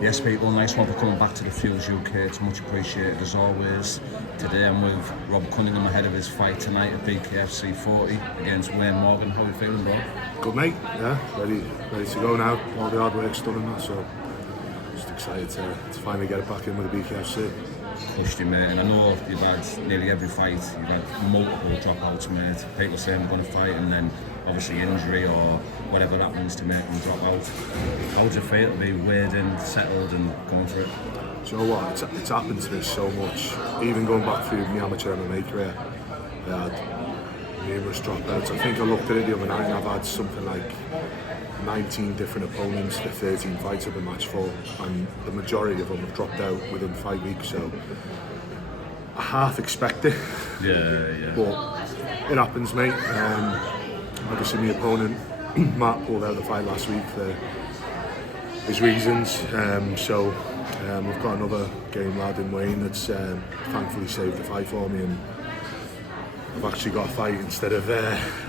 Yes, people, nice one for coming back to the Fuels UK. It's much appreciated as always. Today I'm with Rob Cunningham ahead of his fight tonight at BKFC 40 against Wayne Morgan. How are you feeling, bro? Good, mate. Yeah, ready to go now. All the hard work's done and that, so just excited to finally get it back in with the BKFC. Pushed you, mate, and I know you've had nearly every fight, you've had multiple dropouts, mate. People saying they're going to fight and then obviously injury or whatever happens to make them drop out. How does it feel to be weighed in, settled and going for it? Do you know what? It's happened to me so much. Even going back through my amateur MMA career, I had numerous dropouts. I think I looked at it the other night and I've had something like 19 different opponents for 13 fights I've been matched for, and the majority of them have dropped out within 5 weeks, so I half expect it. Yeah. But it happens, mate. Obviously my opponent, Matt, pulled out the fight last week for his reasons, so we've got another game lad in Wayne that's thankfully saved the fight for me, and I've actually got a fight instead of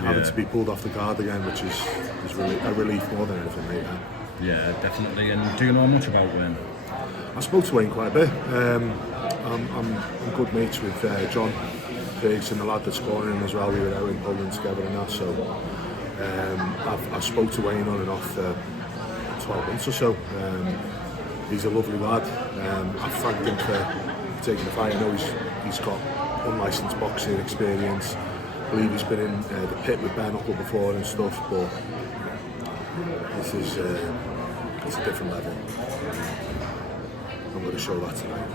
having to be pulled off the card again, which is really a relief more than anything, mate. Yeah, definitely. And do you know much about Wayne? I spoke to Wayne quite a bit. I'm good mates with John Ferguson, the lad that's scoring him as well. We were out in Poland together and that, so I've spoke to Wayne on and off for 12 months or so. He's a lovely lad. I've thanked him for taking the fight. I know he's got unlicensed boxing experience. I believe he's been in the pit with bareknuckle before and stuff, but this is it's a different level. I'm going to show that tonight.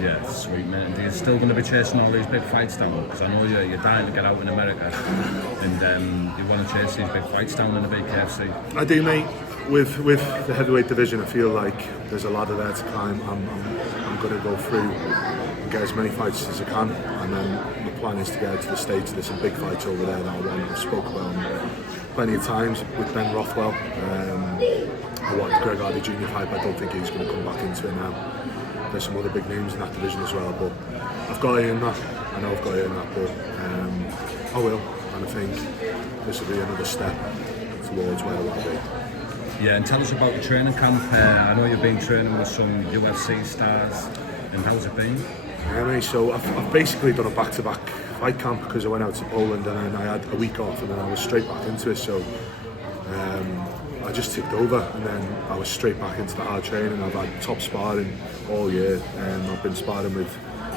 Yeah, sweet, mate. And you're still going to be chasing all these big fights down? Because I know you're dying to get out in America and you want to chase these big fights down in the BKFC. I do, mate. With the heavyweight division, I feel like there's a ladder there to climb. I'm going to go through and get as many fights as I can, and then the plan is to get out to the States. There's some big fights over there that I want. I've spoke about them plenty of times with Ben Rothwell. I wanted Greg Hardy Jr. fight, but I don't think he's going to come back into it now. There's some other big names in that division as well, but I've got to earn that. I know I've got to earn that, but I will, and I think this will be another step towards where I want to be. Yeah, and tell us about your training camp. I know you've been training with some UFC stars, and how's it been? Yeah, mate, so I've basically done a back-to-back fight camp because I went out to Poland and then I had a week off and then I was straight back into it, so I just ticked over and then I was straight back into the hard training. I've had top sparring all year, and I've been sparring with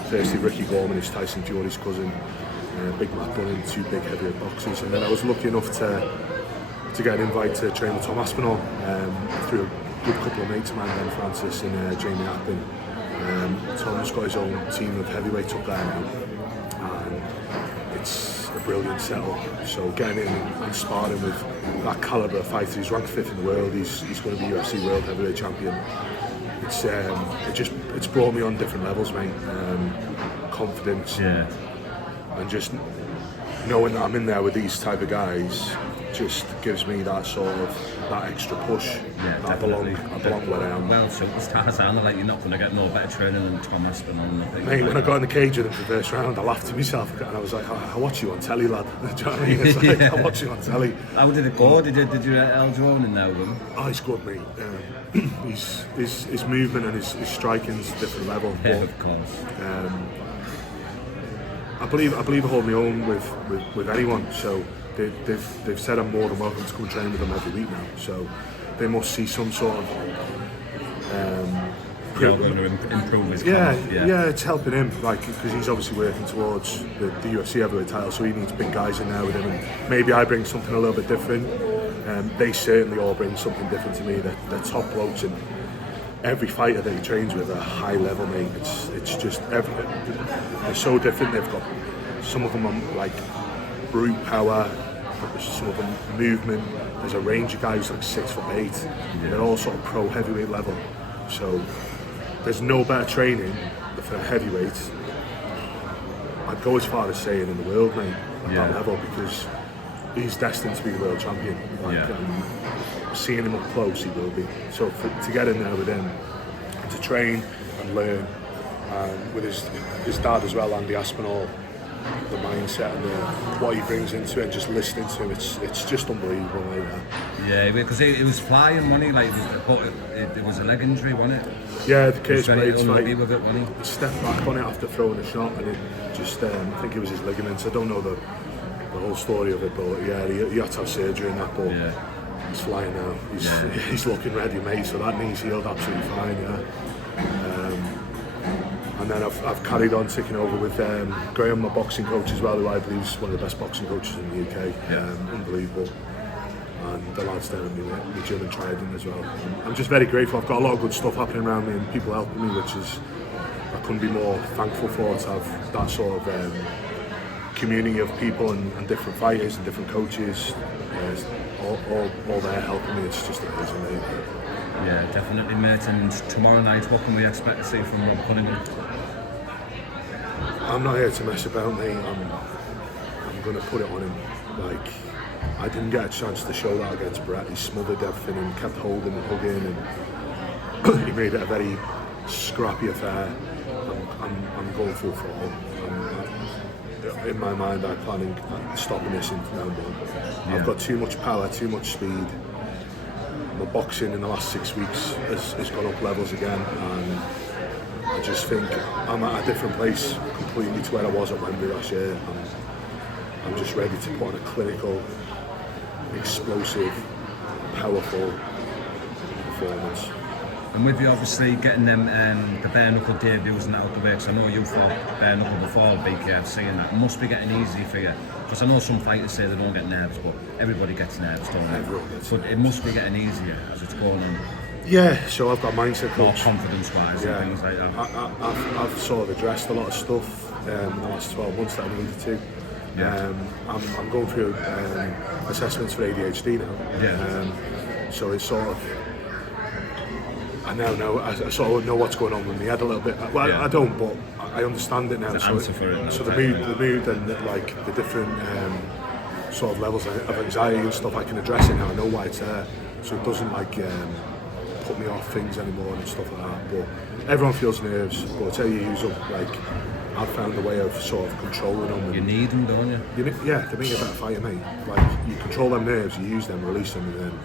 firstly Ricky Gorman, who's Tyson Fury's cousin, Big Matt Dunning, two big heavyweight boxers, and then I was lucky enough to get an invite to train with Tom Aspinall through a good couple of mates of mine, Ben Francis and Jamie Appin. Tom's got his own team of heavyweights up there now, and it's a brilliant setup. So getting in and sparring with that calibre of fighter, he's ranked 5th in the world, he's going to be UFC World Heavyweight Champion. It's brought me on different levels, mate. Confidence, and just knowing that I'm in there with these type of guys just gives me that extra push. Yeah, I belong where I am. Well, superstars are like, you're not going to get no better training than Tom Aspinall. Mate, when I got in the cage with him for the first round, I laughed to myself and I was like, I watch you on telly, lad. Do you know what I mean? It's like, I watch you on telly. How did it go? Did you El Drone in there with him? Oh, he's good, mate. His movement and his striking's a different level. Yeah, of course. I believe I hold my own with anyone, so they've said I'm more than welcome to come and train with them every week now, so they must see some sort of You're going to improve his yeah, it's helping him, like, because he's obviously working towards the UFC heavyweight title, so he needs big guys in there with him, and maybe I bring something a little bit different. They certainly all bring something different to me. They're top blokes, and every fighter that he trains with are high level, mate. It's just they're so different. They've got some of them are like brute power, some of them movement. There's a range of guys like 6'8". Yeah. They're all sort of pro heavyweight level. So there's no better training for heavyweights. I'd go as far as saying in the world, mate, at that level, because he's destined to be the world champion. Seeing him up close, he will be. So to get in there with him, to train and learn, with his dad as well, Andy Aspinall, the mindset and what he brings into it, and just listening to him, it's just unbelievable. Like that. Yeah, because it was flying, wasn't he? Like, it was a leg injury, wasn't it? Yeah, the case Very Blades unlucky fight. with it, wasn't he? He stepped back on it after throwing a shot, and it just, I think it was his ligaments. I don't know the whole story of it, but yeah, he had to have surgery in that, but he's flying now. He's looking ready, mate, so that knee's healed absolutely fine, yeah. And then I've carried on ticking over with Graham, my boxing coach as well, who I believe is one of the best boxing coaches in the UK. Unbelievable. And the lads down in the gym and Trident as well. I'm just very grateful. I've got a lot of good stuff happening around me and people helping me, which is, I couldn't be more thankful for, to have that sort of community of people and different fighters and different coaches, all there helping me. It's just amazing, mate. Yeah, definitely, mate. And tomorrow night, what can we expect to see from Rob Cunningham? I'm not here to mess about, mate. I'm going to put it on him. Like, I didn't get a chance to show that against Brett. He smothered everything and kept holding and hugging, and he made it a very scrappy affair. I'm going full throttle. In my mind, I'm planning stopping this in round one. I've got too much power, too much speed. My boxing in the last 6 weeks has gone up levels again, and I just think I'm at a different place completely to where I was at Wembley last year. I'm just ready to put on a clinical, explosive, powerful performance. And with you obviously getting them the bare-knuckle debuts and that out the way, because I know you fought bare-knuckle before BKFC, and that must be getting easy for you. Because I know some fighters say they don't get nerves, but everybody gets nerves, don't they? So it must be getting easier as it's going on. Yeah, so I've got mindset More coach. confidence-wise and things like that. I've sort of addressed a lot of stuff in the last 12 months that I needed to. I'm going through assessments for ADHD now. So it's sort of, I now know, I sort of know what's going on with my head a little bit. Well, I don't, but I understand it now. The answer for it. So the mood and the different sort of levels of anxiety and stuff, I can address it now. I know why it's there, so it doesn't put me off things anymore and stuff like that. But everyone feels nerves, but I tell you, I've found a way of sort of controlling them. You need them, don't you? Yeah, to make a better fighter, mate. Like, you control them nerves, you use them, release them, and then.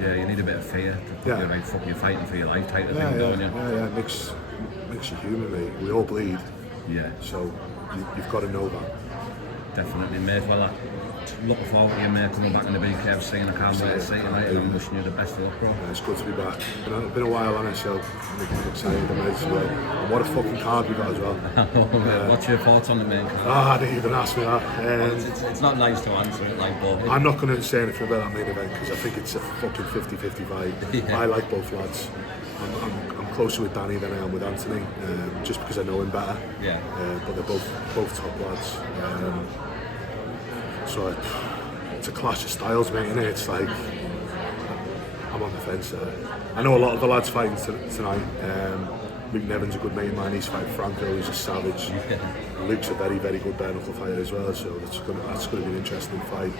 Yeah, you need a bit of fear to put you right, fuck, you're fighting for your life type of thing, don't you? Yeah, it makes you human, mate. We all bleed. Yeah. So you've got to know that. Definitely, mate. Well, I'm looking forward to you, mate, coming back in the BKFC, and I can't wait to see you, mate, and I'm wishing you the best of luck, bro. It's good to be back. Been a while on it, so I'm excited. I'm ready to go. And what a fucking card we got as well. What's your thoughts on the main card? I didn't even ask me that. It's not nice to answer it, like, but I'm not going to say anything about that main event because I think it's a fucking 50-50 fight. I like both lads. I'm closer with Danny than I am with Anthony, just because I know him better. Yeah. But they're both top lads. So it's a clash of styles, mate, innit? It's like, I'm on the fence there. I know a lot of the lads fighting tonight. Luke Nevin's a good mate of mine, he's fighting Franco, he's a savage. Luke's a very, very good bare knuckle fighter as well, so that's going to be an interesting fight.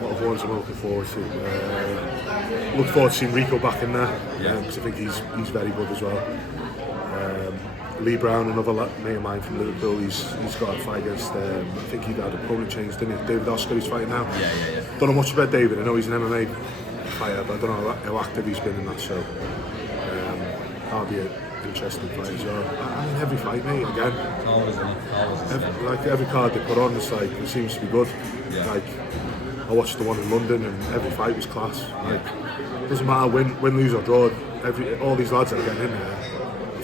A lot of ones I'm looking forward to. Look forward to seeing Rico back in there, because I think he's very good as well. Lee Brown, another mate of mine from Liverpool, he's got a fight against, I think he'd had opponent change, didn't he? David Oscar, he's fighting now. Yeah. Don't know much about David, I know he's an MMA fighter, but I don't know how active he's been in that, so that'll be an interesting fight as well. I mean, every fight, mate, again. Every card they put on, it's like, it seems to be good. Yeah. Like, I watched the one in London and every fight was class. Like, doesn't matter win, lose or draw, all these lads that are getting in there,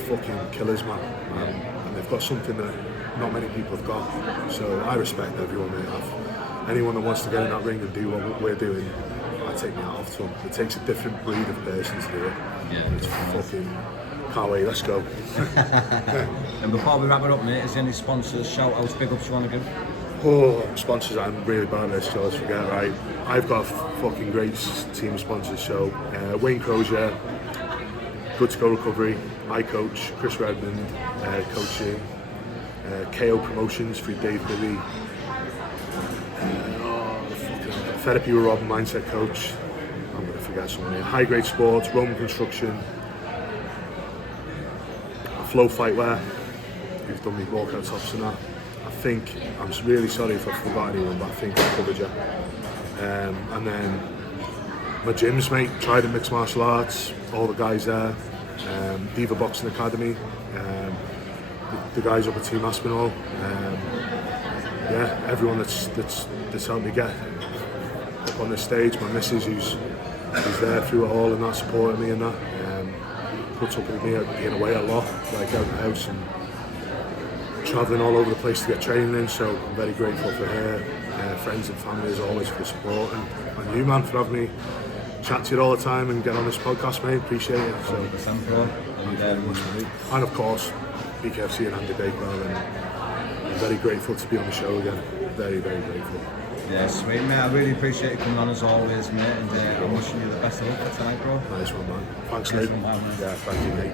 fucking killers, man. And they've got something that not many people have got. So I respect everyone they have. Anyone that wants to get in that ring and do what we're doing, I take my hat off to them. It takes a different breed of person to do it. Yeah. It's fucking, can't wait, let's go. And before we wrap it up, mate, is there any sponsors, shout outs, big ups you want to give? Oh, sponsors, I'm really bad at this, so let's forget, right? I've got a fucking great team of sponsors, so Wayne Crozier, Good to Go Recovery, my coach, Chris Redmond, coaching, KO Promotions for Dave Billy, Therapy with Rob, mindset coach, I'm going to forget someone here, High Grade Sports, Roman Construction, Flow Fightwear, who've done me walkout tops and that. think, I'm really sorry if I forgot anyone, but I think I covered you. And then my gyms, mate, Trident Mixed Martial Arts, all the guys there, Diva Boxing Academy, the guys up at Team Aspinall, yeah, everyone that's helped me get up on the stage, my missus who's there through it all and that, supporting me and that, puts up with me being away a lot, like out of the house and travelling all over the place to get training in, so I'm very grateful for her, friends and family as always for the support, and you, man, for having me chat to you all the time and get on this podcast, mate. Appreciate it. So, 100%, bro. and of course, BKFC and Andy Bakewell, and I'm very grateful to be on the show again. Very, very grateful. Yeah, sweet, mate. I really appreciate you coming on as always, mate, and I'm wishing you the best of luck for tonight, bro. Nice one, man. Thanks, Nice Lee. one, man. Yeah, thank you, mate.